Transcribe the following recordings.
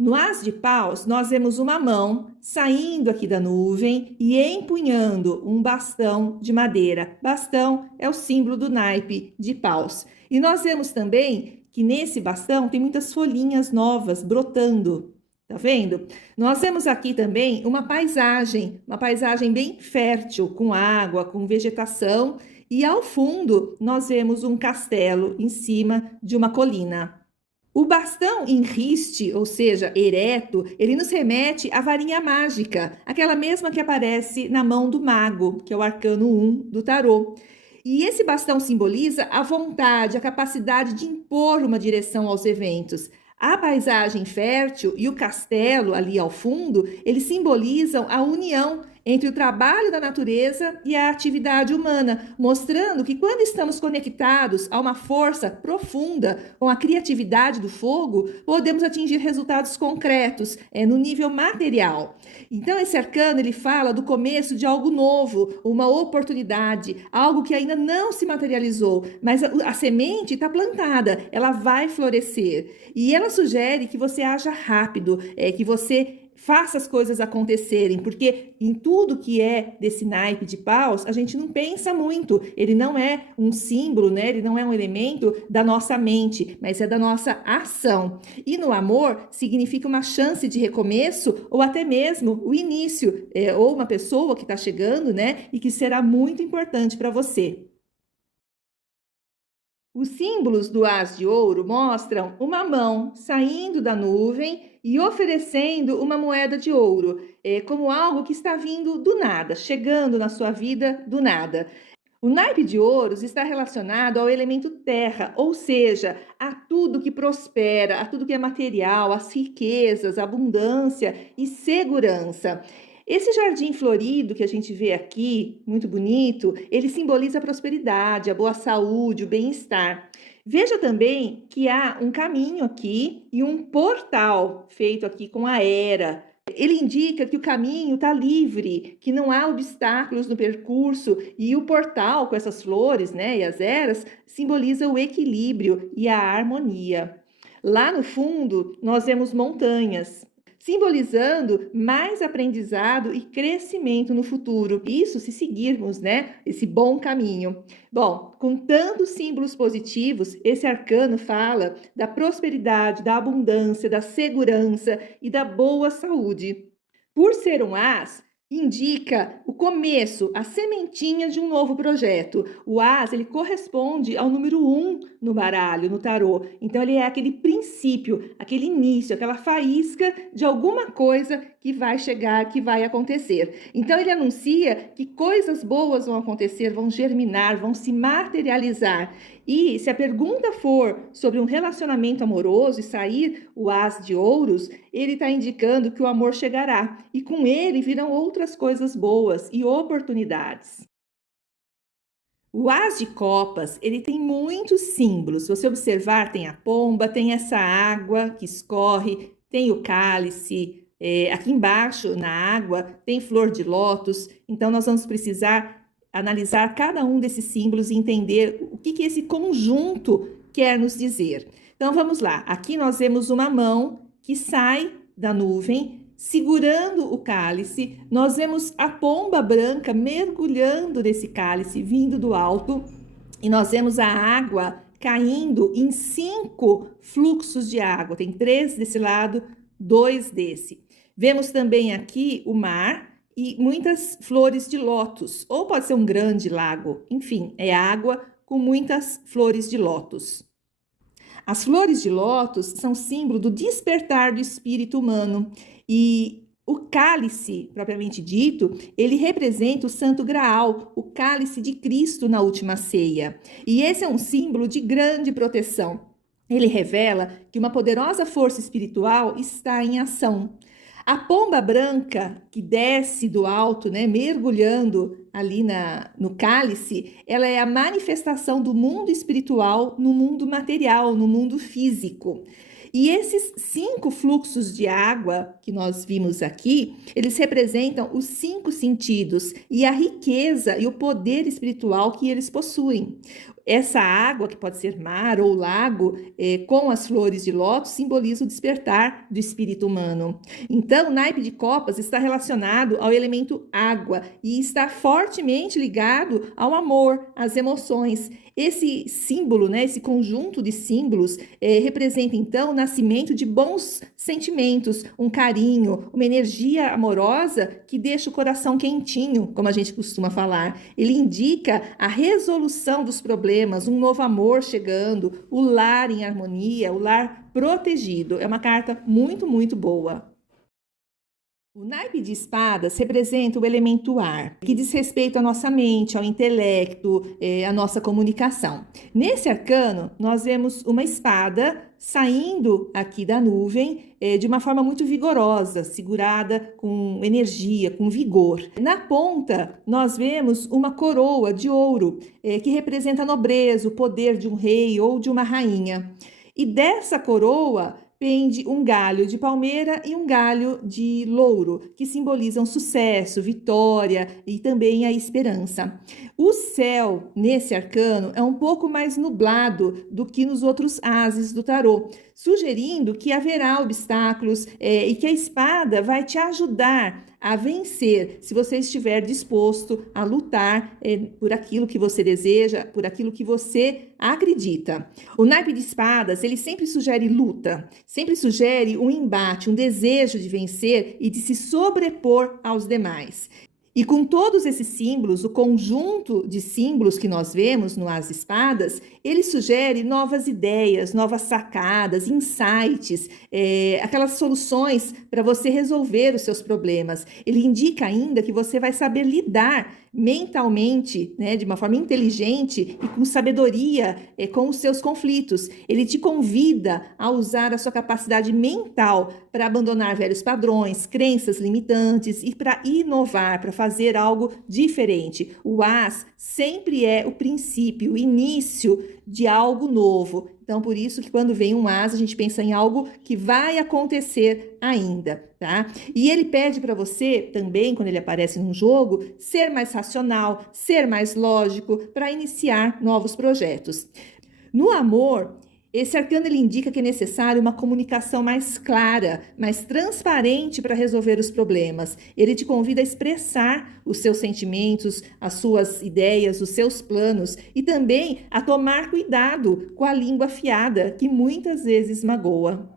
No As de Paus, nós vemos uma mão saindo aqui da nuvem e empunhando um bastão de madeira. Bastão é o símbolo do naipe de Paus. E nós vemos também que nesse bastão tem muitas folhinhas novas brotando. Tá vendo? Nós vemos aqui também uma paisagem bem fértil, com água, com vegetação, e ao fundo nós vemos um castelo em cima de uma colina. O bastão em riste, ou seja, ereto, ele nos remete à varinha mágica, aquela mesma que aparece na mão do mago, que é o arcano 1 do tarô. E esse bastão simboliza a vontade, a capacidade de impor uma direção aos eventos. A paisagem fértil e o castelo ali ao fundo, eles simbolizam a união entre o trabalho da natureza e a atividade humana, mostrando que quando estamos conectados a uma força profunda com a criatividade do fogo, podemos atingir resultados concretos no nível material. Então esse arcano ele fala do começo de algo novo, uma oportunidade, algo que ainda não se materializou, mas a semente está plantada, ela vai florescer. E ela sugere que você haja rápido, que você faça as coisas acontecerem, porque em tudo que é desse naipe de Paus, a gente não pensa muito, ele não é um símbolo, né? Ele não é um elemento da nossa mente, mas é da nossa ação. E no amor, significa uma chance de recomeço, ou até mesmo o início, ou uma pessoa que está chegando, né? E que será muito importante para você. Os símbolos do As de Ouro mostram uma mão saindo da nuvem e oferecendo uma moeda de ouro, como algo que está vindo do nada, chegando na sua vida do nada. O naipe de ouros está relacionado ao elemento terra, ou seja, a tudo que prospera, a tudo que é material, as riquezas, abundância e segurança. Esse jardim florido que a gente vê aqui, muito bonito, ele simboliza a prosperidade, a boa saúde, o bem-estar. Veja também que há um caminho aqui e um portal feito aqui com a era. Ele indica que o caminho está livre, que não há obstáculos no percurso, e o portal com essas flores, né, e as eras simboliza o equilíbrio e a harmonia. Lá no fundo, nós vemos montanhas, simbolizando mais aprendizado e crescimento no futuro. Isso se seguirmos, né, esse bom caminho. Bom, com tantos símbolos positivos, esse arcano fala da prosperidade, da abundância, da segurança e da boa saúde. Por ser um as, indica o começo, a sementinha de um novo projeto. O as, ele corresponde ao número 1 no baralho, no tarô. Então, ele é aquele princípio, aquele início, aquela faísca de alguma coisa que vai chegar, que vai acontecer. Então, ele anuncia que coisas boas vão acontecer, vão germinar, vão se materializar. E se a pergunta for sobre um relacionamento amoroso e sair o as de ouros, ele está indicando que o amor chegará. E com ele virão outras coisas boas e oportunidades. O As de Copas, ele tem muitos símbolos. Se você observar, tem a pomba, tem essa água que escorre, tem o cálice, aqui embaixo na água tem flor de lótus. Então, nós vamos precisar analisar cada um desses símbolos e entender o que esse conjunto quer nos dizer. Então, vamos lá. Aqui nós vemos uma mão que sai da nuvem, segurando o cálice. Nós vemos a pomba branca mergulhando nesse cálice, vindo do alto, e nós vemos a água caindo em 5 fluxos de água. Tem 3 desse lado, 2 desse. Vemos também aqui o mar e muitas flores de lótus, ou pode ser um grande lago. Enfim, é água com muitas flores de lótus. As flores de lótus são símbolo do despertar do espírito humano, e o cálice, propriamente dito, ele representa o Santo Graal, o cálice de Cristo na última ceia. E esse é um símbolo de grande proteção. Ele revela que uma poderosa força espiritual está em ação. A pomba branca que desce do alto, né, mergulhando ali no cálice, ela é a manifestação do mundo espiritual no mundo material, no mundo físico. E esses 5 fluxos de água que nós vimos aqui, eles representam os 5 sentidos e a riqueza e o poder espiritual que eles possuem. Essa água, que pode ser mar ou lago, com as flores de lótus, simboliza o despertar do espírito humano. Então, o naipe de copas está relacionado ao elemento água e está fortemente ligado ao amor, às emoções. Esse símbolo, né, esse conjunto de símbolos, representa então o nascimento de bons sentimentos, um carinho, uma energia amorosa que deixa o coração quentinho, como a gente costuma falar. Ele indica a resolução dos problemas, um novo amor chegando, o lar em harmonia, o lar protegido. É uma carta muito, muito boa. O naipe de espadas representa o elemento ar, que diz respeito à nossa mente, ao intelecto, à nossa comunicação. Nesse arcano, nós vemos uma espada saindo aqui da nuvem de uma forma muito vigorosa, segurada com energia, com vigor. Na ponta, nós vemos uma coroa de ouro, que representa a nobreza, o poder de um rei ou de uma rainha. E dessa coroa pende um galho de palmeira e um galho de louro, que simbolizam sucesso, vitória e também a esperança. O céu, nesse arcano, é um pouco mais nublado do que nos outros ases do tarô, sugerindo que haverá obstáculos e que a espada vai te ajudar a vencer, se você estiver disposto a lutar por aquilo que você deseja, por aquilo que você acredita. O naipe de espadas, ele sempre sugere luta, sempre sugere um embate, um desejo de vencer e de se sobrepor aos demais. E com todos esses símbolos, o conjunto de símbolos que nós vemos no As de Espadas, ele sugere novas ideias, novas sacadas, insights, aquelas soluções para você resolver os seus problemas. Ele indica ainda que você vai saber lidar mentalmente, né, de uma forma inteligente e com sabedoria com os seus conflitos. Ele te convida a usar a sua capacidade mental para abandonar velhos padrões, crenças limitantes e para inovar, para fazer algo diferente. O as sempre é o princípio, o início de algo novo. Então, por isso que quando vem um as, a gente pensa em algo que vai acontecer ainda, tá? E ele pede para você também, quando ele aparece num jogo, ser mais racional, ser mais lógico para iniciar novos projetos. No amor, esse arcano ele indica que é necessário uma comunicação mais clara, mais transparente para resolver os problemas. Ele te convida a expressar os seus sentimentos, as suas ideias, os seus planos e também a tomar cuidado com a língua afiada, que muitas vezes magoa.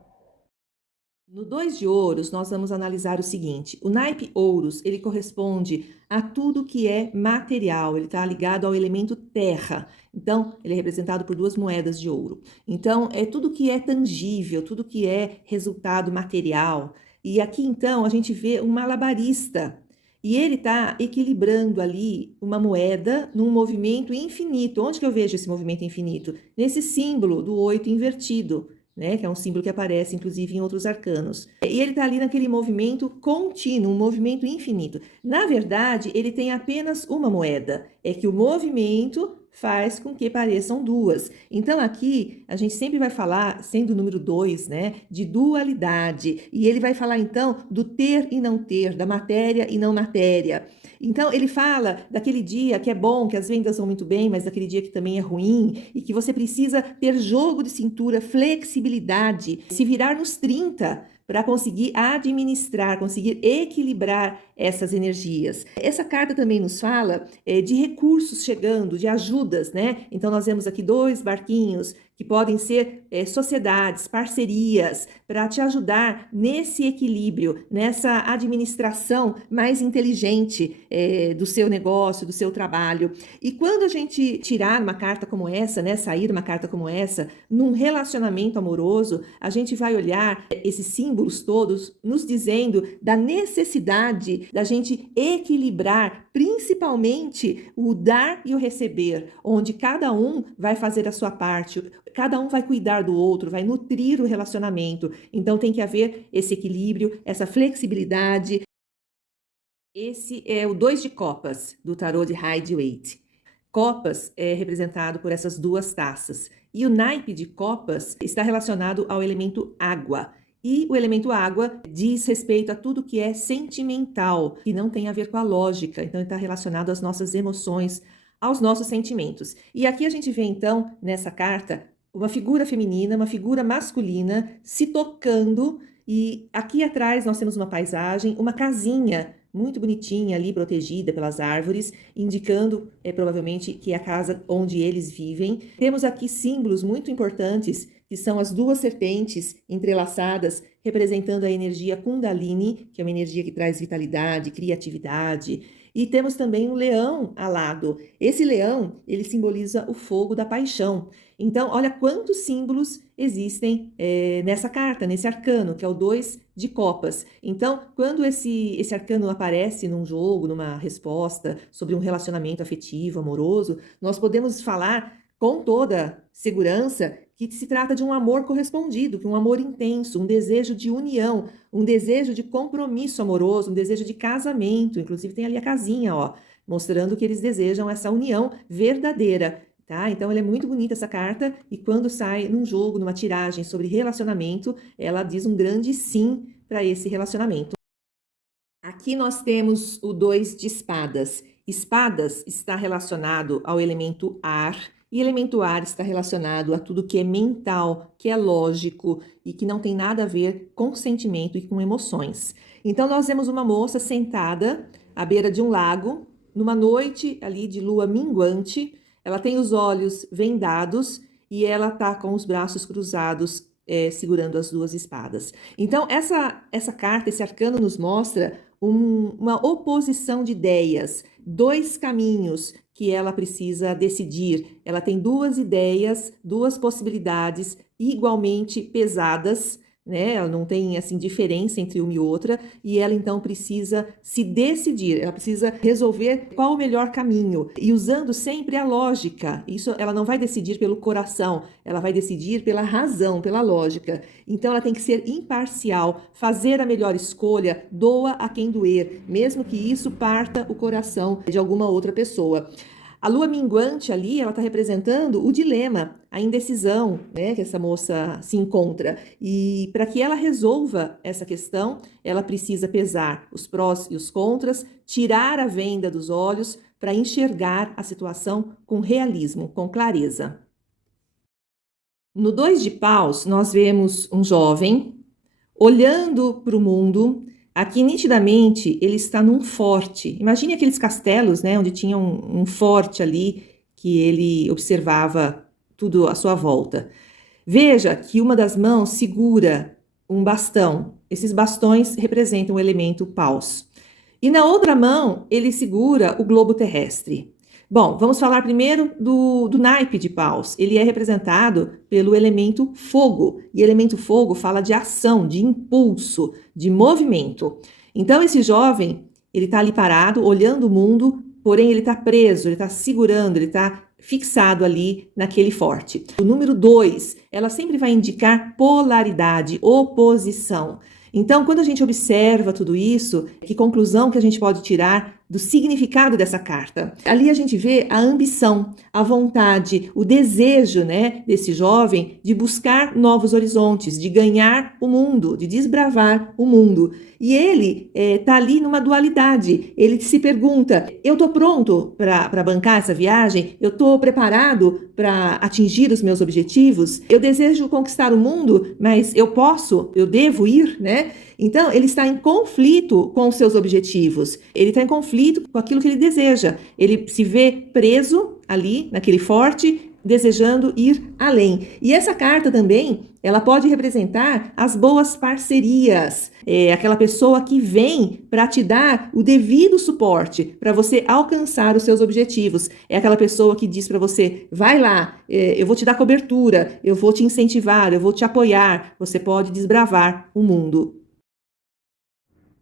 No 2 de ouros, nós vamos analisar o seguinte: o naipe ouros, ele corresponde a tudo que é material, ele está ligado ao elemento terra. Então, ele é representado por 2 moedas de ouro. Então, é tudo que é tangível, tudo que é resultado material. E aqui, então, a gente vê um malabarista. E ele está equilibrando ali uma moeda num movimento infinito. Onde que eu vejo esse movimento infinito? Nesse símbolo do 8 invertido, né, que é um símbolo que aparece, inclusive, em outros arcanos. E ele está ali naquele movimento contínuo, um movimento infinito. Na verdade, ele tem apenas uma moeda. É que o movimento faz com que pareçam duas. Então, aqui, a gente sempre vai falar, sendo o número 2, né, de dualidade. E ele vai falar, então, do ter e não ter, da matéria e não matéria. Então, ele fala daquele dia que é bom, que as vendas vão muito bem, mas daquele dia que também é ruim e que você precisa ter jogo de cintura, flexibilidade, se virar nos 30 para conseguir administrar, conseguir equilibrar essas energias. Essa carta também nos fala de recursos chegando, de ajudas, né? Então, nós vemos aqui 2 barquinhos que podem ser sociedades, parcerias, para te ajudar nesse equilíbrio, nessa administração mais inteligente do seu negócio, do seu trabalho. E quando a gente tirar uma carta como essa, né, sair uma carta como essa, num relacionamento amoroso, a gente vai olhar esses símbolos todos nos dizendo da necessidade da gente equilibrar, principalmente o dar e o receber, onde cada um vai fazer a sua parte, cada um vai cuidar do outro, vai nutrir o relacionamento. Então tem que haver esse equilíbrio, essa flexibilidade. Esse é o 2 de copas do tarô de Rider-Waite. Copas é representado por essas 2 taças. E o naipe de copas está relacionado ao elemento água. E o elemento água diz respeito a tudo que é sentimental, que não tem a ver com a lógica. Então, está relacionado às nossas emoções, aos nossos sentimentos. E aqui a gente vê, então, nessa carta, uma figura feminina, uma figura masculina se tocando, e aqui atrás nós temos uma paisagem, uma casinha muito bonitinha ali, protegida pelas árvores, indicando provavelmente que é a casa onde eles vivem. Temos aqui símbolos muito importantes, que são as duas serpentes entrelaçadas, representando a energia Kundalini, que é uma energia que traz vitalidade, criatividade. E temos também um leão alado. Esse leão, ele simboliza o fogo da paixão. Então, olha quantos símbolos existem nessa carta, nesse arcano, que é o 2 de copas. Então, quando esse arcano aparece num jogo, numa resposta sobre um relacionamento afetivo, amoroso, nós podemos falar com toda segurança que se trata de um amor correspondido, que um amor intenso, um desejo de união, um desejo de compromisso amoroso, um desejo de casamento. Inclusive tem ali a casinha, ó, mostrando que eles desejam essa união verdadeira. Tá? Então, ela é muito bonita essa carta, e quando sai num jogo, numa tiragem sobre relacionamento, ela diz um grande sim para esse relacionamento. Aqui nós temos o 2 de espadas. Espadas está relacionado ao elemento ar, e elemento ar está relacionado a tudo que é mental, que é lógico e que não tem nada a ver com sentimento e com emoções. Então, nós vemos uma moça sentada à beira de um lago, numa noite ali de lua minguante. Ela tem os olhos vendados e ela está com os braços cruzados, segurando as duas espadas. Então, essa carta, esse arcano nos mostra uma oposição de ideias, dois caminhos que ela precisa decidir. Ela tem duas ideias, duas possibilidades igualmente pesadas, né? Ela não tem assim diferença entre uma e outra, e ela então precisa se decidir, ela precisa resolver qual o melhor caminho, e usando sempre a lógica. Isso ela não vai decidir pelo coração, ela vai decidir pela razão, pela lógica. Então ela tem que ser imparcial, fazer a melhor escolha, doa a quem doer, mesmo que isso parta o coração de alguma outra pessoa. A lua minguante ali, ela está representando o dilema, a indecisão, né, que essa moça se encontra. E para que ela resolva essa questão, ela precisa pesar os prós e os contras, tirar a venda dos olhos para enxergar a situação com realismo, com clareza. No 2 de paus, nós vemos um jovem olhando para o mundo. Aqui, nitidamente, ele está num forte. Imagine aqueles castelos, né, onde tinha um forte ali, que ele observava tudo à sua volta. Veja que uma das mãos segura um bastão. Esses bastões representam o elemento paus. E na outra mão, ele segura o globo terrestre. Bom, vamos falar primeiro do naipe de paus. Ele é representado pelo elemento fogo. E elemento fogo fala de ação, de impulso, de movimento. Então, esse jovem, ele está ali parado, olhando o mundo, porém ele está preso, ele está segurando, ele está fixado ali naquele forte. O número 2, ela sempre vai indicar polaridade, oposição. Então, quando a gente observa tudo isso, que conclusão que a gente pode tirar do significado dessa carta? Ali a gente vê a ambição, a vontade, o desejo, né, desse jovem de buscar novos horizontes, de ganhar o mundo, de desbravar o mundo. E ele está ali numa dualidade. Ele se pergunta: eu estou pronto para bancar essa viagem? Eu estou preparado para atingir os meus objetivos? Eu desejo conquistar o mundo, mas eu devo ir, né? Então, ele está em conflito com os seus objetivos, ele está em conflito com aquilo que ele deseja, ele se vê preso ali, naquele forte, desejando ir além. E essa carta também, ela pode representar as boas parcerias, aquela pessoa que vem para te dar o devido suporte para você alcançar os seus objetivos. É aquela pessoa que diz para você: vai lá, eu vou te dar cobertura, eu vou te incentivar, eu vou te apoiar, você pode desbravar o mundo.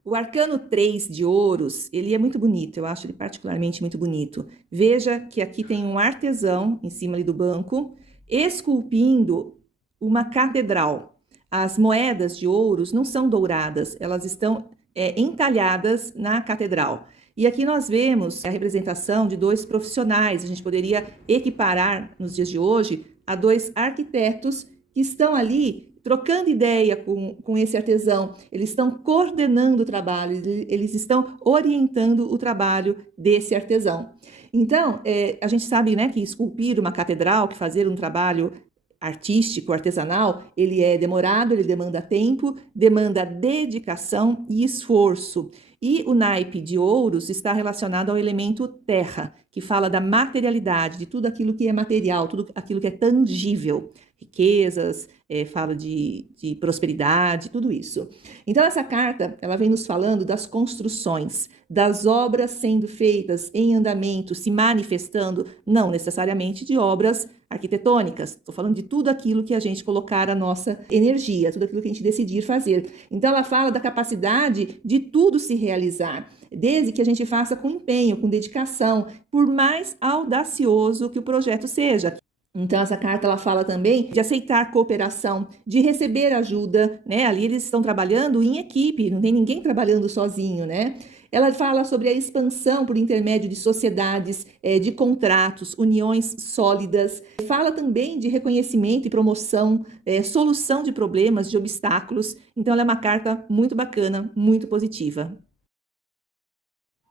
O arcano 3 de ouros, ele é muito bonito, eu acho ele particularmente muito bonito. Veja que aqui tem um artesão em cima ali do banco, esculpindo uma catedral. As moedas de ouros não são douradas, elas estão entalhadas na catedral. E aqui nós vemos a representação de dois profissionais, a gente poderia equiparar nos dias de hoje a dois arquitetos que estão ali trocando ideia com esse artesão. Eles estão coordenando o trabalho, eles estão orientando o trabalho desse artesão. Então, a gente sabe, né, que esculpir uma catedral, que fazer um trabalho artístico, artesanal, ele é demorado, ele demanda tempo, demanda dedicação e esforço. E o naipe de ouros está relacionado ao elemento terra, que fala da materialidade, de tudo aquilo que é material, tudo aquilo que é tangível, riquezas, fala de prosperidade, tudo isso. Então, essa carta, ela vem nos falando das construções, das obras sendo feitas em andamento, se manifestando, não necessariamente de obras arquitetônicas, estou falando de tudo aquilo que a gente colocar a nossa energia, tudo aquilo que a gente decidir fazer. Então, ela fala da capacidade de tudo se realizar, desde que a gente faça com empenho, com dedicação, por mais audacioso que o projeto seja. Então, essa carta ela fala também de aceitar cooperação, de receber ajuda, né? Ali eles estão trabalhando em equipe, não tem ninguém trabalhando sozinho, né? Ela fala sobre a expansão por intermédio de sociedades, de contratos, uniões sólidas. Fala também de reconhecimento e promoção, solução de problemas, de obstáculos. Então, ela é uma carta muito bacana, muito positiva.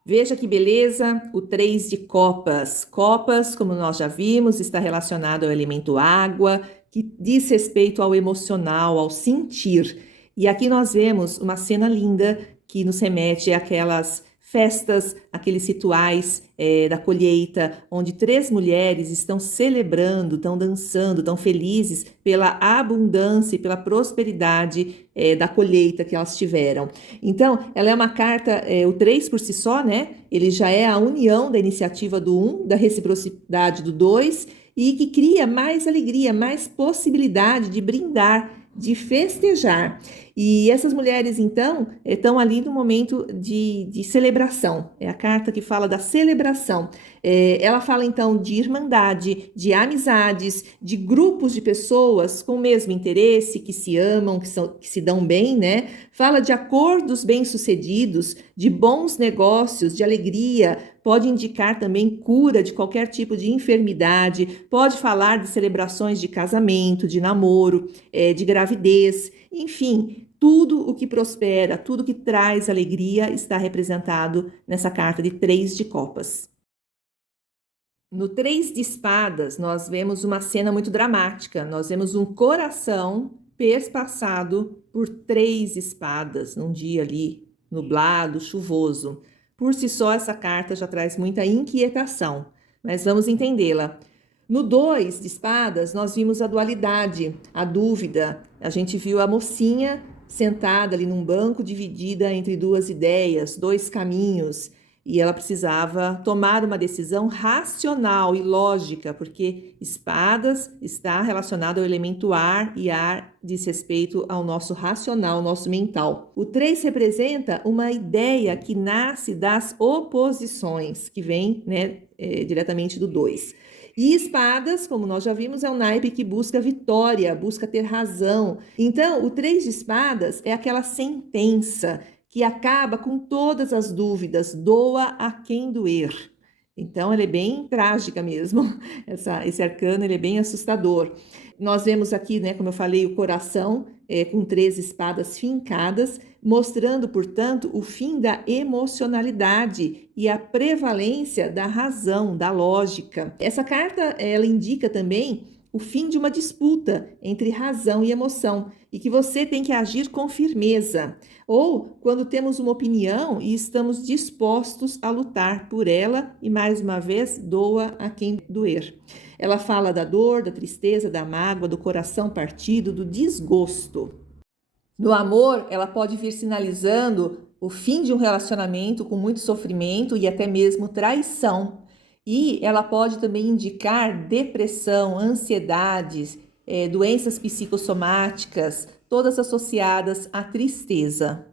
Veja que beleza, o 3 de copas. Copas, como nós já vimos, está relacionado ao elemento água, que diz respeito ao emocional, ao sentir. E aqui nós vemos uma cena linda que nos remete àquelas festas, aqueles rituais da colheita, onde 3 mulheres estão celebrando, estão dançando, estão felizes pela abundância e pela prosperidade da colheita que elas tiveram. Então, ela é uma carta, o 3 por si só, né? Ele já é a união da iniciativa do 1, da reciprocidade do 2, e que cria mais alegria, mais possibilidade de brindar, de festejar. E essas mulheres, então, estão ali no momento de celebração. É a carta que fala da celebração. Ela fala, então, de irmandade, de amizades, de grupos de pessoas com o mesmo interesse, que se amam, que se dão bem, né? Fala de acordos bem-sucedidos, de bons negócios, de alegria. Pode indicar também cura de qualquer tipo de enfermidade. Pode falar de celebrações de casamento, de namoro, de gravidez, enfim, tudo o que prospera, tudo que traz alegria está representado nessa carta de 3 de copas. No 3 de espadas, nós vemos uma cena muito dramática. Nós vemos um coração perspassado por 3 espadas, num dia ali nublado, chuvoso. Por si só, essa carta já traz muita inquietação, mas vamos entendê-la. No 2 de espadas, nós vimos a dualidade, a dúvida. A gente viu a mocinha sentada ali num banco, dividida entre 2 ideias, 2 caminhos, e ela precisava tomar uma decisão racional e lógica, porque espadas está relacionado ao elemento ar, e ar diz respeito ao nosso racional, ao nosso mental. O 3 representa uma ideia que nasce das oposições, que vem, né, diretamente do 2. E espadas, como nós já vimos, é um naipe que busca vitória, busca ter razão. Então, o 3 de espadas é aquela sentença que acaba com todas as dúvidas, doa a quem doer. Então, ela é bem trágica mesmo, esse arcano ele é bem assustador. Nós vemos aqui, né, como eu falei, o coração com 3 espadas fincadas, mostrando, portanto, o fim da emocionalidade e a prevalência da razão, da lógica. Essa carta, ela indica também o fim de uma disputa entre razão e emoção, e que você tem que agir com firmeza, ou quando temos uma opinião e estamos dispostos a lutar por ela, e mais uma vez, doa a quem doer. Ela fala da dor, da tristeza, da mágoa, do coração partido, do desgosto. No amor, ela pode vir sinalizando o fim de um relacionamento com muito sofrimento e até mesmo traição. E ela pode também indicar depressão, ansiedades, doenças psicossomáticas, todas associadas à tristeza.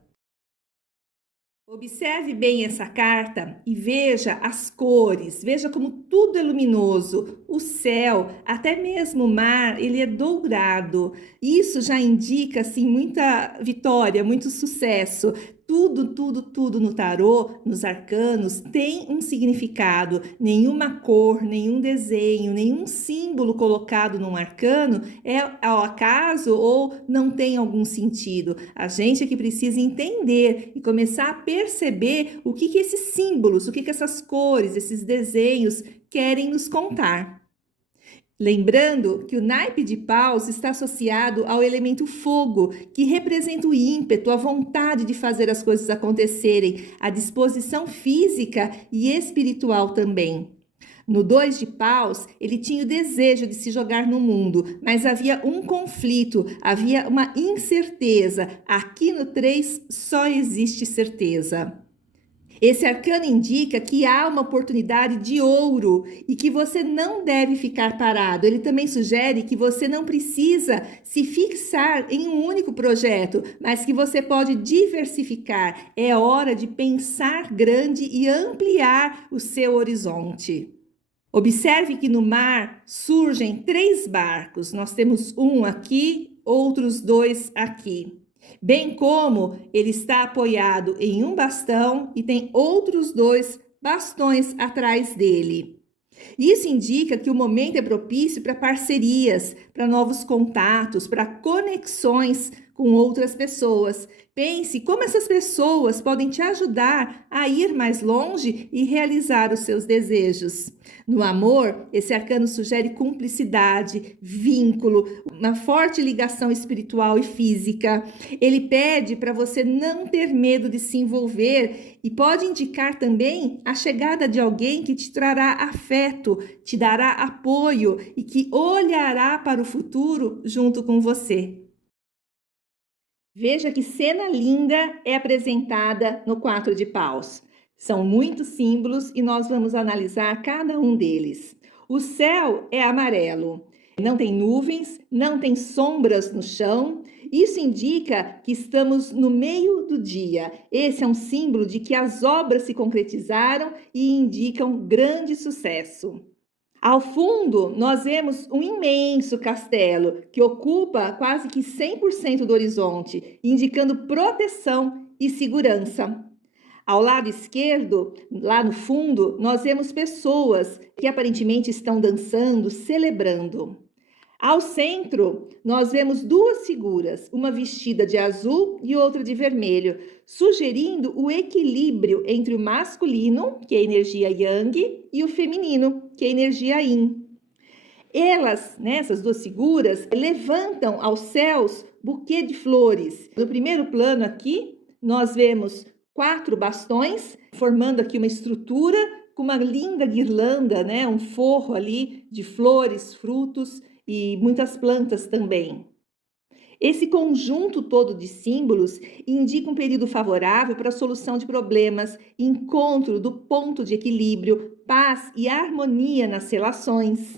Observe bem essa carta e veja as cores, veja como tudo é luminoso, o céu, até mesmo o mar, ele é dourado. Isso já indica assim muita vitória, muito sucesso. Tudo no tarô, nos arcanos, tem um significado. Nenhuma cor, nenhum desenho, nenhum símbolo colocado num arcano é ao acaso ou não tem algum sentido. A gente é que precisa entender e começar a perceber o que esses símbolos, o que essas cores, esses desenhos querem nos contar. Lembrando que o naipe de paus está associado ao elemento fogo, que representa o ímpeto, a vontade de fazer as coisas acontecerem, a disposição física e espiritual também. No 2 de paus, ele tinha o desejo de se jogar no mundo, mas havia um conflito, havia uma incerteza. Aqui no 3 só existe certeza. Esse arcano indica que há uma oportunidade de ouro e que você não deve ficar parado. Ele também sugere que você não precisa se fixar em um único projeto, mas que você pode diversificar. É hora de pensar grande e ampliar o seu horizonte. Observe que no mar surgem 3 barcos. Nós temos um aqui, outros 2 aqui. Bem como ele está apoiado em um bastão e tem outros 2 bastões atrás dele. Isso indica que o momento é propício para parcerias, para novos contatos, para conexões com outras pessoas. Pense como essas pessoas podem te ajudar a ir mais longe e realizar os seus desejos. No amor, esse arcano sugere cumplicidade, vínculo, uma forte ligação espiritual e física. Ele pede para você não ter medo de se envolver e pode indicar também a chegada de alguém que te trará afeto, te dará apoio e que olhará para o futuro junto com você. Veja que cena linda é apresentada no 4 de paus. São muitos símbolos e nós vamos analisar cada um deles. O céu é amarelo, não tem nuvens, não tem sombras no chão. Isso indica que estamos no meio do dia. Esse é um símbolo de que as obras se concretizaram e indicam grande sucesso. Ao fundo, nós vemos um imenso castelo que ocupa quase que 100% do horizonte, indicando proteção e segurança. Ao lado esquerdo, lá no fundo, nós vemos pessoas que aparentemente estão dançando, celebrando. Ao centro, nós vemos 2 figuras, uma vestida de azul e outra de vermelho, sugerindo o equilíbrio entre o masculino, que é a energia yang, e o feminino, que é a energia yin. Elas, essas 2 figuras, levantam aos céus buquê de flores. No primeiro plano aqui, nós vemos 4 bastões, formando aqui uma estrutura com uma linda guirlanda, um forro ali de flores, frutos e muitas plantas também. Esse conjunto todo de símbolos indica um período favorável para a solução de problemas, encontro do ponto de equilíbrio, paz e harmonia nas relações.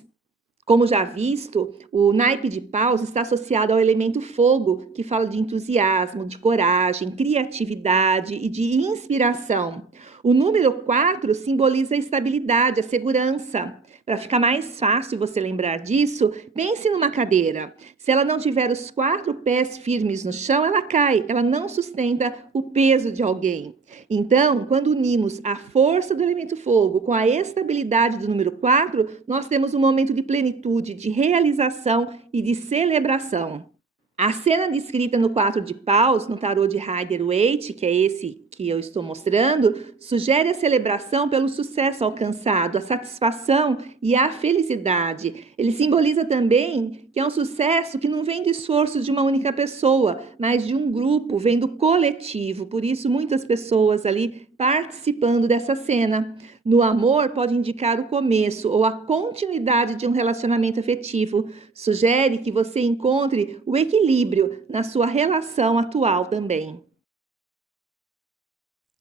Como já visto, o naipe de paus está associado ao elemento fogo, que fala de entusiasmo, de coragem, criatividade e de inspiração. O número 4 simboliza a estabilidade, a segurança. Para ficar mais fácil você lembrar disso, pense numa cadeira. Se ela não tiver os 4 pés firmes no chão, ela cai, ela não sustenta o peso de alguém. Então, quando unimos a força do elemento fogo com a estabilidade do número 4, nós temos um momento de plenitude, de realização e de celebração. A cena descrita no 4 de paus, no tarô de Rider-Waite, que é esse que eu estou mostrando, sugere a celebração pelo sucesso alcançado, a satisfação e a felicidade. Ele simboliza também que é um sucesso que não vem do esforço de uma única pessoa, mas de um grupo, vem do coletivo. Por isso, muitas pessoas ali participando dessa cena. No amor, pode indicar o começo ou a continuidade de um relacionamento afetivo. Sugere que você encontre o equilíbrio na sua relação atual também.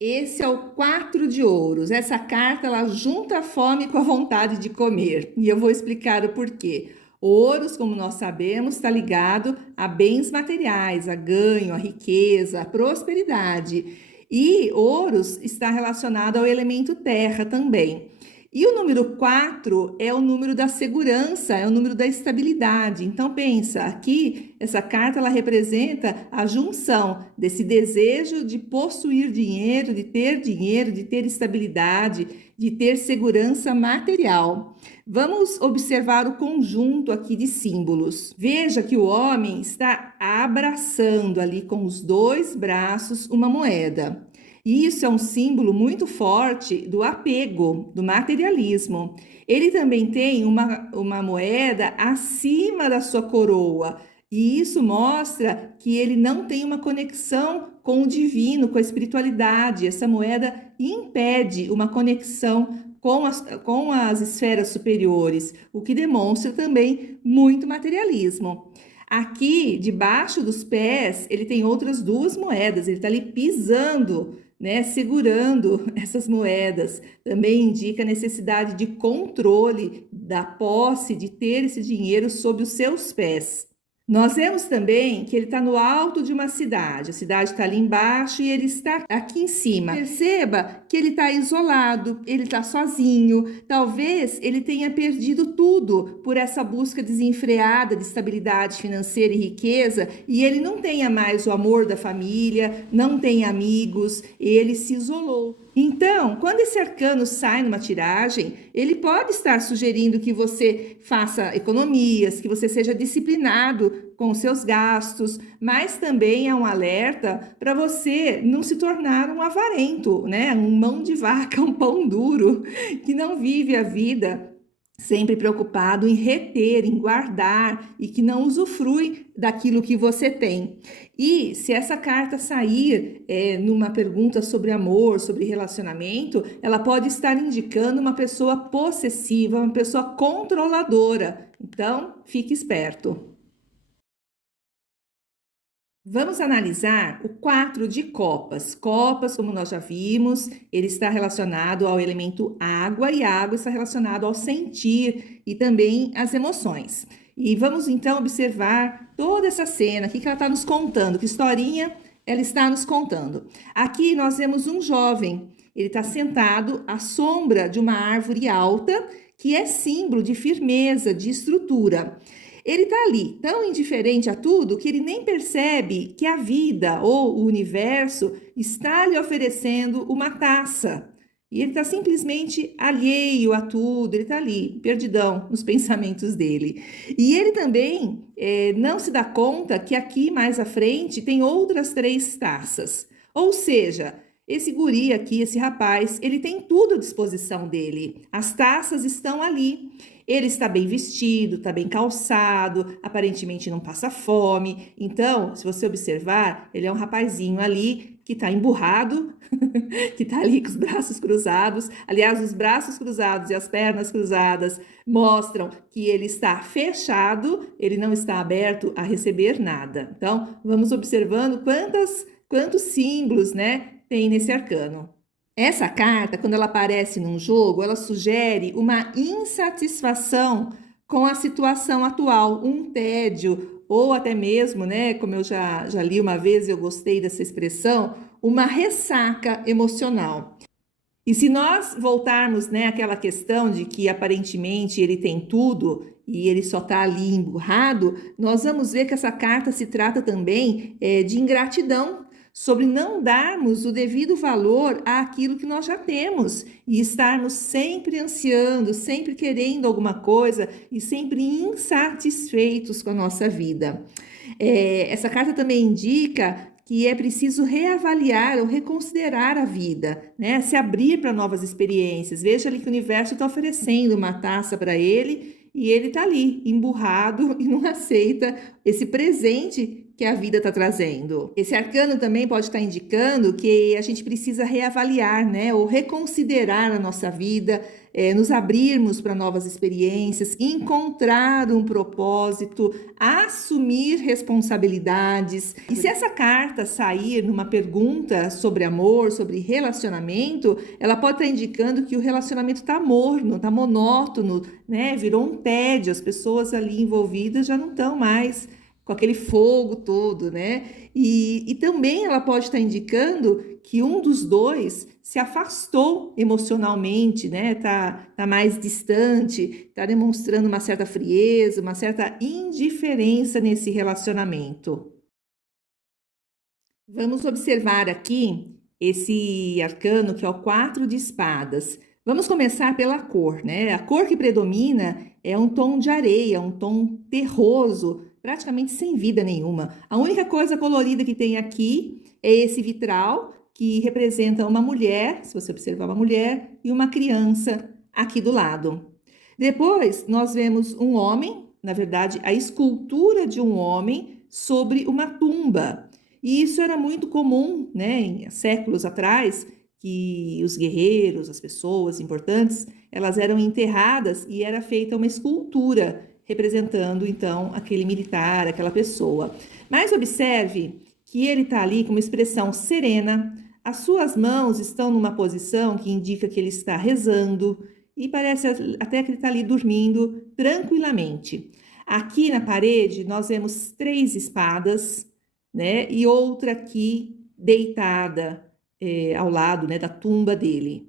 Esse é o 4 de ouros. Essa carta ela junta a fome com a vontade de comer. E eu vou explicar o porquê. Ouros, como nós sabemos, está ligado a bens materiais, a ganho, a riqueza, a prosperidade. E ouros está relacionado ao elemento terra também. E o número 4 é o número da segurança, é o número da estabilidade. Então pensa, aqui essa carta ela representa a junção desse desejo de possuir dinheiro, de ter estabilidade, de ter segurança material. Vamos observar o conjunto aqui de símbolos. Veja que o homem está abraçando ali com os dois braços uma moeda. E isso é um símbolo muito forte do apego, do materialismo. Ele também tem uma moeda acima da sua coroa, e isso mostra que ele não tem uma conexão com o divino, com a espiritualidade. Essa moeda impede uma conexão com as esferas superiores, o que demonstra também muito materialismo. Aqui, debaixo dos pés, ele tem outras duas moedas, ele está ali pisando, né, segurando essas moedas. Também indica a necessidade de controle da posse, de ter esse dinheiro sob os seus pés. Nós vemos também que ele está no alto de uma cidade, a cidade está ali embaixo e ele está aqui em cima. Perceba que ele está isolado, ele está sozinho, talvez ele tenha perdido tudo por essa busca desenfreada de estabilidade financeira e riqueza, e ele não tenha mais o amor da família, não tem amigos, ele se isolou. Então, quando esse arcano sai numa tiragem, ele pode estar sugerindo que você faça economias, que você seja disciplinado com os seus gastos, mas também é um alerta para você não se tornar um avarento, né? Um mão de vaca, um pão duro, que não vive a vida sempre preocupado em reter, em guardar e que não usufrui daquilo que você tem. E se essa carta sair numa pergunta sobre amor, sobre relacionamento, ela pode estar indicando uma pessoa possessiva, uma pessoa controladora. Então, fique esperto. Vamos analisar o 4 de copas. Copas, como nós já vimos, ele está relacionado ao elemento água e água está relacionado ao sentir e também às emoções. E vamos então observar toda essa cena, o que ela está nos contando, que historinha ela está nos contando. Aqui nós vemos um jovem, ele está sentado à sombra de uma árvore alta, que é símbolo de firmeza, de estrutura. Ele está ali, tão indiferente a tudo, que ele nem percebe que a vida ou o universo está lhe oferecendo uma taça. E ele está simplesmente alheio a tudo, ele está ali, perdidão nos pensamentos dele. E ele também não se dá conta que aqui mais à frente tem outras 3 taças. Ou seja, esse guri aqui, esse rapaz, ele tem tudo à disposição dele. As taças estão ali. Ele está bem vestido, está bem calçado, aparentemente não passa fome. Então, se você observar, ele é um rapazinho ali que está emburrado, que está ali com os braços cruzados. Aliás, os braços cruzados e as pernas cruzadas mostram que ele está fechado, ele não está aberto a receber nada. Então, vamos observando quantos símbolos, né, tem nesse arcano. Essa carta, quando ela aparece num jogo, ela sugere uma insatisfação com a situação atual, um tédio, ou até mesmo, né, como eu já li uma vez, eu gostei dessa expressão, uma ressaca emocional. E se nós voltarmos, né, àquela questão de que aparentemente ele tem tudo e ele só está ali emburrado, nós vamos ver que essa carta se trata também de ingratidão, sobre não darmos o devido valor àquilo que nós já temos e estarmos sempre ansiando, sempre querendo alguma coisa e sempre insatisfeitos com a nossa vida. Essa carta também indica que é preciso reavaliar ou reconsiderar a vida, né? Se abrir para novas experiências. Veja ali que o universo está oferecendo uma taça para ele e ele está ali, emburrado e não aceita esse presente que a vida está trazendo. Esse arcano também pode estar indicando que a gente precisa reavaliar, né, ou reconsiderar a nossa vida, nos abrirmos para novas experiências, encontrar um propósito, assumir responsabilidades. E se essa carta sair numa pergunta sobre amor, sobre relacionamento, ela pode estar indicando que o relacionamento está morno, está monótono, né, virou um tédio, as pessoas ali envolvidas já não estão mais com aquele fogo todo, né? E também ela pode estar indicando que um dos dois se afastou emocionalmente, né? Tá mais distante, tá demonstrando uma certa frieza, uma certa indiferença nesse relacionamento. Vamos observar aqui esse arcano que é o 4 de espadas. Vamos começar pela cor, né? A cor que predomina é um tom de areia, um tom terroso, praticamente sem vida nenhuma. A única coisa colorida que tem aqui é esse vitral, que representa uma mulher, se você observar uma mulher, e uma criança aqui do lado. Depois, nós vemos um homem, na verdade, a escultura de um homem sobre uma tumba. E isso era muito comum, né, em séculos atrás, que os guerreiros, as pessoas importantes, elas eram enterradas e era feita uma escultura representando então aquele militar, aquela pessoa. Mas observe que ele está ali com uma expressão serena, as suas mãos estão numa posição que indica que ele está rezando e parece até que ele está ali dormindo tranquilamente. Aqui na parede nós vemos 3 espadas, né? E outra aqui deitada ao lado, né, da tumba dele.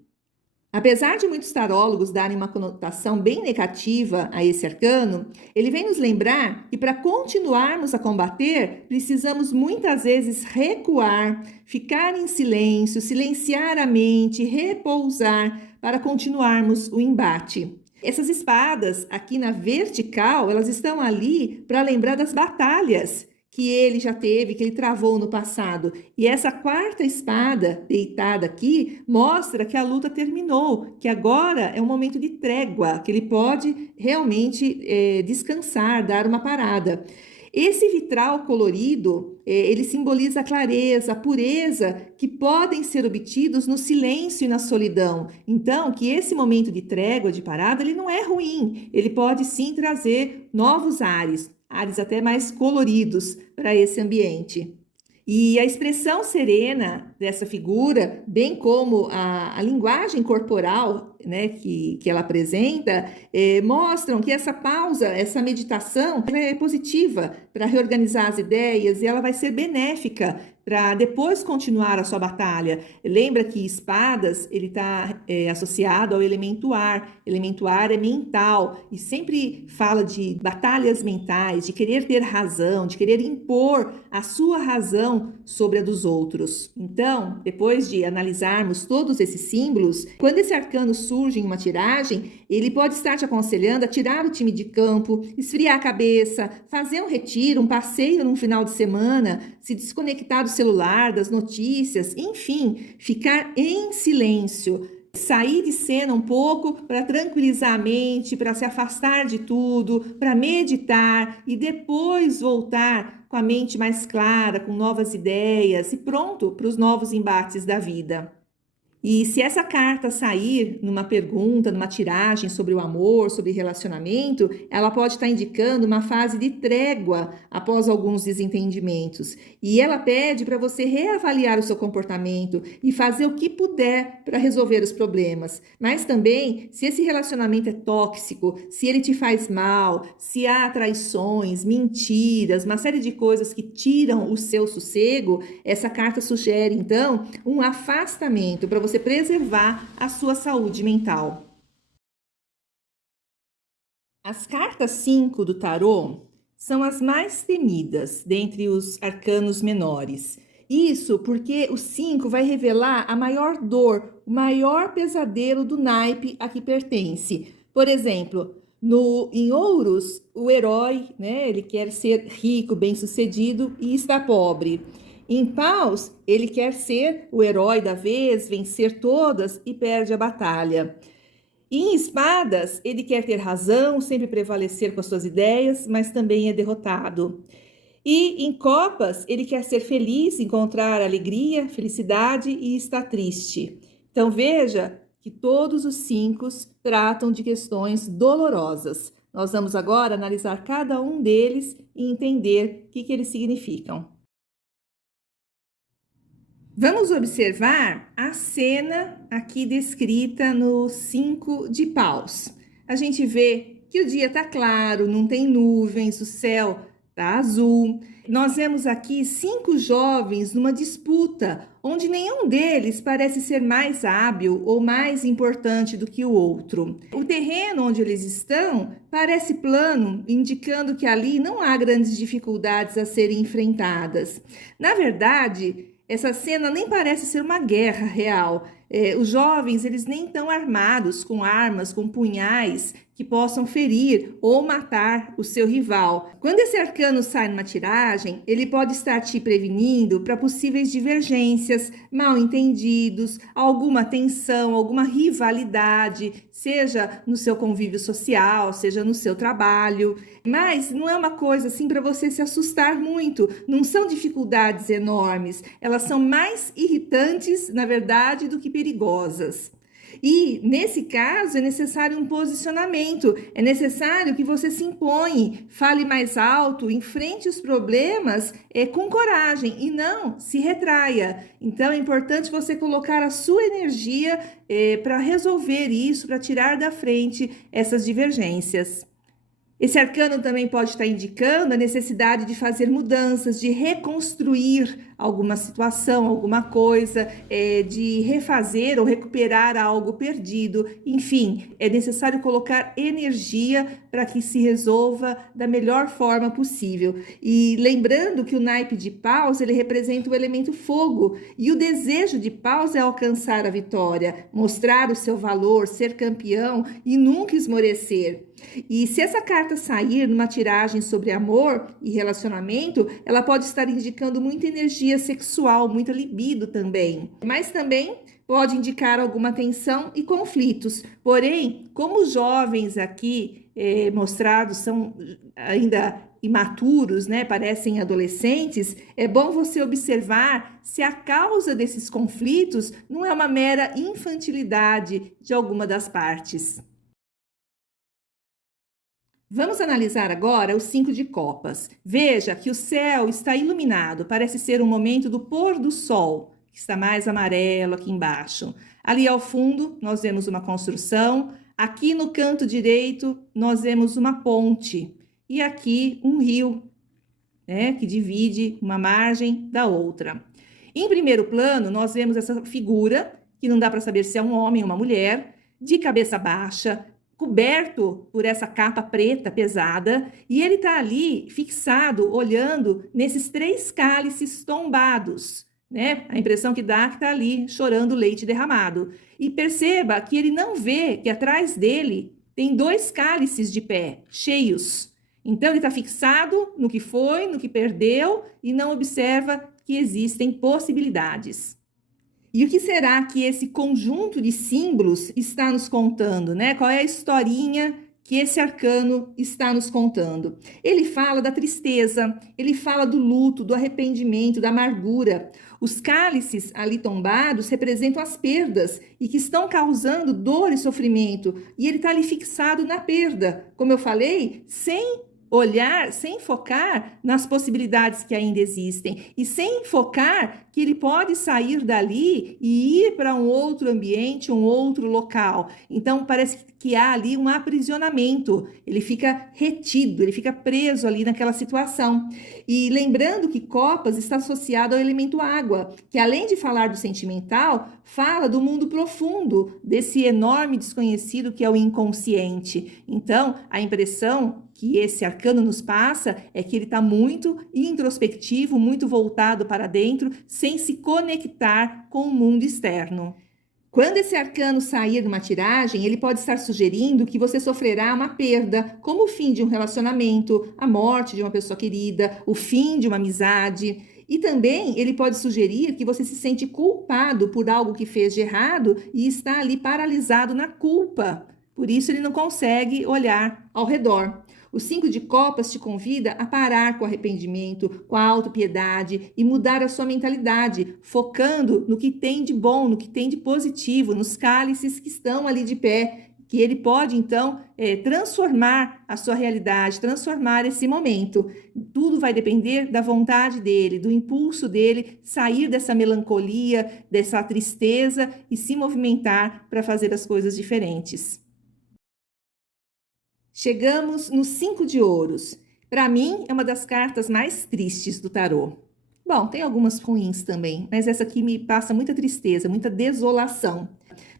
Apesar de muitos tarólogos darem uma conotação bem negativa a esse arcano, ele vem nos lembrar que para continuarmos a combater, precisamos muitas vezes recuar, ficar em silêncio, silenciar a mente, repousar para continuarmos o embate. Essas espadas aqui na vertical, elas estão ali para lembrar das batalhas que ele já teve, que ele travou no passado. E essa 4ª espada deitada aqui mostra que a luta terminou, que agora é um momento de trégua, que ele pode realmente descansar, dar uma parada. Esse vitral colorido, ele simboliza a clareza, a pureza que podem ser obtidos no silêncio e na solidão. Então, que esse momento de trégua, de parada, ele não é ruim, ele pode sim trazer novos ares até mais coloridos para esse ambiente. E a expressão serena dessa figura, bem como a linguagem corporal, né, que ela apresenta, mostram que essa pausa, essa meditação, ela é positiva para reorganizar as ideias e ela vai ser benéfica para depois continuar a sua batalha. Lembra que espadas, ele está associado ao elemento ar. Elemento ar é mental e sempre fala de batalhas mentais, de querer ter razão, de querer impor a sua razão sobre a dos outros. Então, depois de analisarmos todos esses símbolos, quando esse arcano surge em uma tiragem, ele pode estar te aconselhando a tirar o time de campo, esfriar a cabeça, fazer um retiro, um passeio num final de semana, se desconectar do celular, das notícias, enfim, ficar em silêncio, sair de cena um pouco para tranquilizar a mente, para se afastar de tudo, para meditar e depois voltar com a mente mais clara, com novas ideias e pronto para os novos embates da vida. E se essa carta sair numa pergunta, numa tiragem sobre o amor, sobre relacionamento, ela pode estar indicando uma fase de trégua após alguns desentendimentos. E ela pede para você reavaliar o seu comportamento e fazer o que puder para resolver os problemas. Mas também, se esse relacionamento é tóxico, se ele te faz mal, se há traições, mentiras, uma série de coisas que tiram o seu sossego, essa carta sugere, então, um afastamento para você preservar a sua saúde mental. As cartas 5 do tarô são as mais temidas dentre os arcanos menores. Isso porque o 5 vai revelar a maior dor, o maior pesadelo do naipe a que pertence. Por exemplo, em ouros, o herói, né, ele quer ser rico, bem-sucedido e está pobre. Em paus, ele quer ser o herói da vez, vencer todas e perde a batalha. E em espadas, ele quer ter razão, sempre prevalecer com as suas ideias, mas também é derrotado. E em copas, ele quer ser feliz, encontrar alegria, felicidade e está triste. Então veja que todos os 5 tratam de questões dolorosas. Nós vamos agora analisar cada um deles e entender o que eles significam. Vamos observar a cena aqui descrita no 5 de paus. A gente vê que o dia está claro, não tem nuvens, o céu Tá azul. Nós vemos aqui 5 jovens numa disputa, onde nenhum deles parece ser mais hábil ou mais importante do que o outro. O terreno onde eles estão parece plano, indicando que ali não há grandes dificuldades a serem enfrentadas. Na verdade, essa cena nem parece ser uma guerra real. Os jovens, eles nem estão armados com armas, com punhais que possam ferir ou matar o seu rival. Quando esse arcano sai numa tiragem, ele pode estar te prevenindo para possíveis divergências, mal-entendidos, alguma tensão, alguma rivalidade, seja no seu convívio social, seja no seu trabalho. Mas não é uma coisa assim para você se assustar muito, não são dificuldades enormes, elas são mais irritantes, na verdade, do que perigosas. E, nesse caso, é necessário um posicionamento, é necessário que você se impõe, fale mais alto, enfrente os problemas com coragem e não se retraia. Então, é importante você colocar a sua energia para resolver isso, para tirar da frente essas divergências. Esse arcano também pode estar indicando a necessidade de fazer mudanças, de reconstruir alguma situação, alguma coisa, de refazer ou recuperar algo perdido. Enfim, é necessário colocar energia para que se resolva da melhor forma possível. E lembrando que o naipe de paus, ele representa o elemento fogo, e o desejo de paus é alcançar a vitória, mostrar o seu valor, ser campeão e nunca esmorecer. E se essa carta sair numa tiragem sobre amor e relacionamento, ela pode estar indicando muita energia sexual, muita libido também. Mas também pode indicar alguma tensão e conflitos. Porém, como os jovens aqui mostrados são ainda imaturos, né, parecem adolescentes, é bom você observar se a causa desses conflitos não é uma mera infantilidade de alguma das partes. Vamos analisar agora os 5 de copas. Veja que o céu está iluminado, parece ser um momento do pôr do sol, que está mais amarelo aqui embaixo. Ali ao fundo, nós vemos uma construção. Aqui no canto direito, nós vemos uma ponte. E aqui um rio, né, que divide uma margem da outra. Em primeiro plano, nós vemos essa figura, que não dá para saber se é um homem ou uma mulher, de cabeça baixa, coberto por essa capa preta pesada, e ele está ali fixado, olhando nesses 3 cálices tombados, né? A impressão que dá é que está ali chorando leite derramado. E perceba que ele não vê que atrás dele tem 2 cálices de pé, cheios. Então ele está fixado no que foi, no que perdeu, e não observa que existem possibilidades. E o que será que esse conjunto de símbolos está nos contando, né? Qual é a historinha que esse arcano está nos contando? Ele fala da tristeza, ele fala do luto, do arrependimento, da amargura. Os cálices ali tombados representam as perdas e que estão causando dor e sofrimento. E ele está ali fixado na perda, como eu falei, sem olhar, sem focar nas possibilidades que ainda existem e sem focar que ele pode sair dali e ir para um outro ambiente, um outro local. Então, parece que há ali um aprisionamento, ele fica retido, ele fica preso ali naquela situação. E lembrando que copas está associado ao elemento água, que além de falar do sentimental, fala do mundo profundo, desse enorme desconhecido que é o inconsciente. Então, a impressão que esse arcano nos passa é que ele está muito introspectivo, muito voltado para dentro, sem se conectar com o mundo externo. Quando esse arcano sair de uma tiragem, ele pode estar sugerindo que você sofrerá uma perda, como o fim de um relacionamento, a morte de uma pessoa querida, o fim de uma amizade. E também ele pode sugerir que você se sente culpado por algo que fez de errado e está ali paralisado na culpa. Por isso ele não consegue olhar ao redor. O 5 de copas te convida a parar com o arrependimento, com a autopiedade e mudar a sua mentalidade, focando no que tem de bom, no que tem de positivo, nos cálices que estão ali de pé, que ele pode, então, transformar a sua realidade, transformar esse momento. Tudo vai depender da vontade dele, do impulso dele, sair dessa melancolia, dessa tristeza e se movimentar para fazer as coisas diferentes. Chegamos nos 5 de ouros. Para mim, é uma das cartas mais tristes do tarô. Bom, tem algumas ruins também, mas essa aqui me passa muita tristeza, muita desolação.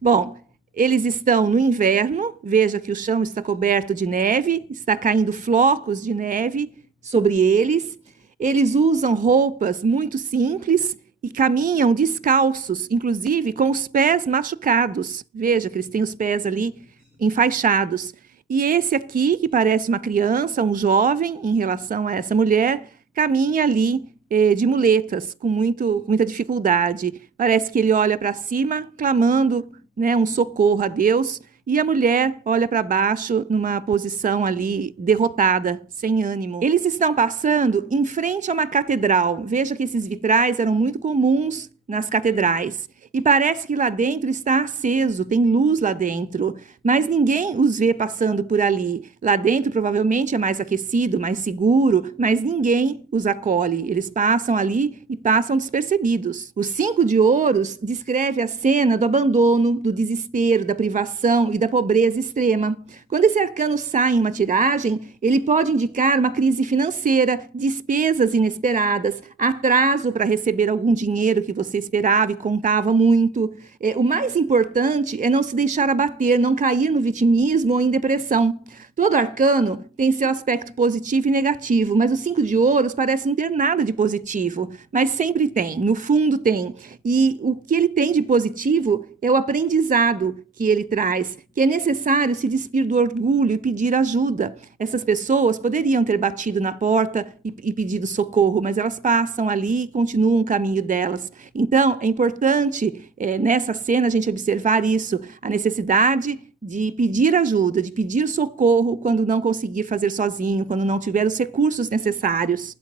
Bom, eles estão no inverno, veja que o chão está coberto de neve, está caindo flocos de neve sobre eles. Eles usam roupas muito simples e caminham descalços, inclusive com os pés machucados. Veja que eles têm os pés ali enfaixados. E esse aqui, que parece uma criança, um jovem, em relação a essa mulher, caminha ali de muletas, com muita dificuldade. Parece que ele olha para cima, clamando, né, um socorro a Deus, e a mulher olha para baixo numa posição ali derrotada, sem ânimo. Eles estão passando em frente a uma catedral. Veja que esses vitrais eram muito comuns nas catedrais. E parece que lá dentro está aceso, tem luz lá dentro, mas ninguém os vê passando por ali. Lá dentro provavelmente é mais aquecido, mais seguro, mas ninguém os acolhe. Eles passam ali e passam despercebidos. O 5 de ouros descreve a cena do abandono, do desespero, da privação e da pobreza extrema. Quando esse arcano sai em uma tiragem, ele pode indicar uma crise financeira, despesas inesperadas, atraso para receber algum dinheiro que você esperava e contava muito. O mais importante é não se deixar abater, não cair no vitimismo ou em depressão. Todo arcano tem seu aspecto positivo e negativo, mas o 5 de ouros parece não ter nada de positivo, mas sempre tem, no fundo tem. E o que ele tem de positivo é o aprendizado que ele traz, que é necessário se despir do orgulho e pedir ajuda. Essas pessoas poderiam ter batido na porta e pedido socorro, mas elas passam ali e continuam o caminho delas. Então, é importante nessa cena a gente observar isso, a necessidade de pedir ajuda, de pedir socorro quando não conseguir fazer sozinho, quando não tiver os recursos necessários.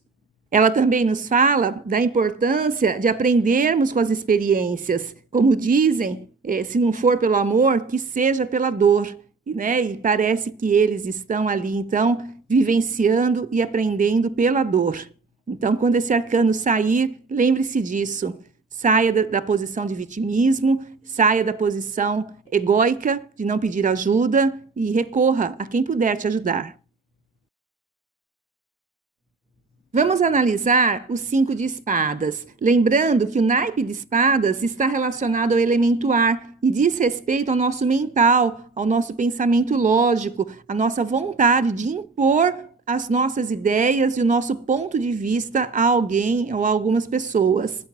Ela também nos fala da importância de aprendermos com as experiências. Como dizem, se não for pelo amor, que seja pela dor. Né? E parece que eles estão ali, então, vivenciando e aprendendo pela dor. Então, quando esse arcano sair, lembre-se disso. Saia da posição de vitimismo, saia da posição egóica de não pedir ajuda e recorra a quem puder te ajudar. Vamos analisar o 5 de espadas, lembrando que o naipe de espadas está relacionado ao elemento ar e diz respeito ao nosso mental, ao nosso pensamento lógico, à nossa vontade de impor as nossas ideias e o nosso ponto de vista a alguém ou a algumas pessoas.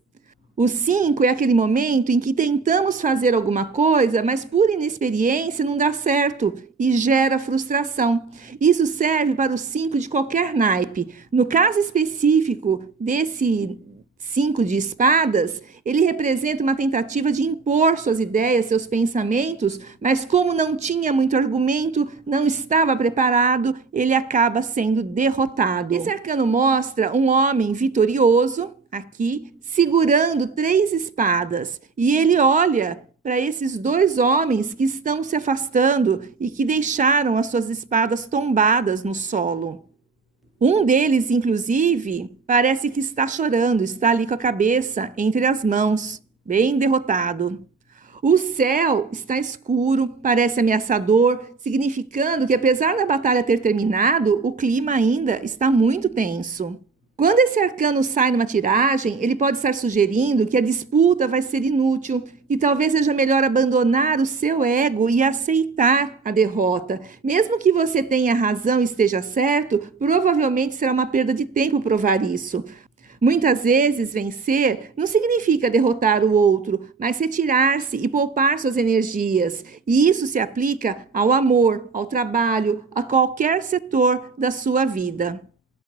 O 5 é aquele momento em que tentamos fazer alguma coisa, mas por inexperiência não dá certo e gera frustração. Isso serve para o 5 de qualquer naipe. No caso específico desse 5 de espadas, ele representa uma tentativa de impor suas ideias, seus pensamentos, mas como não tinha muito argumento, não estava preparado, ele acaba sendo derrotado. Esse arcano mostra um homem vitorioso, aqui, segurando 3 espadas, e ele olha para esses 2 homens que estão se afastando e que deixaram as suas espadas tombadas no solo. Um deles, inclusive, parece que está chorando, está ali com a cabeça entre as mãos, bem derrotado. O céu está escuro, parece ameaçador, significando que, apesar da batalha ter terminado, o clima ainda está muito tenso. Quando esse arcano sai numa tiragem, ele pode estar sugerindo que a disputa vai ser inútil e talvez seja melhor abandonar o seu ego e aceitar a derrota. Mesmo que você tenha razão e esteja certo, provavelmente será uma perda de tempo provar isso. Muitas vezes vencer não significa derrotar o outro, mas retirar-se e poupar suas energias. E isso se aplica ao amor, ao trabalho, a qualquer setor da sua vida.